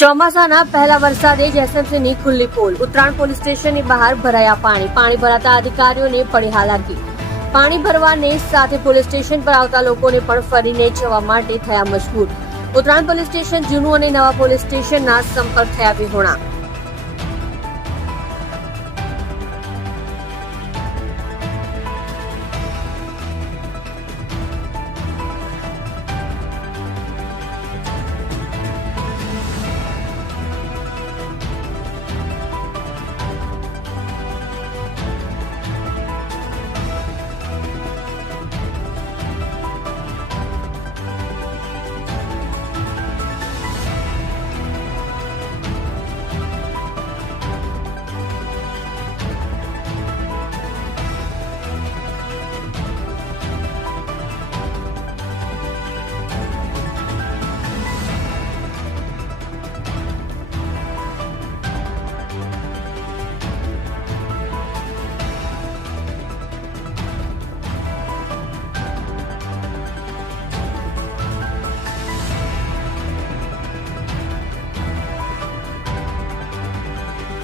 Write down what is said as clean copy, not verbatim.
ચોમાસાના પહેલા વરસાદે જેસમસીની ખુલ્લી પોલ, ઉત્તરાયણ પોલીસ સ્ટેશનની બહાર ભરાયા પાણી ભરાતા અધિકારીઓને પડી હાલાકી। પાણી ભરવાને સાથે પોલીસ સ્ટેશન પર આવતા લોકોને પણ ફરીને જવા માટે થયા મજબૂર। ઉત્તરાયણ પોલીસ સ્ટેશન જૂનું અને નવા પોલીસ સ્ટેશનના સંપર્ક થયા વિહોણા।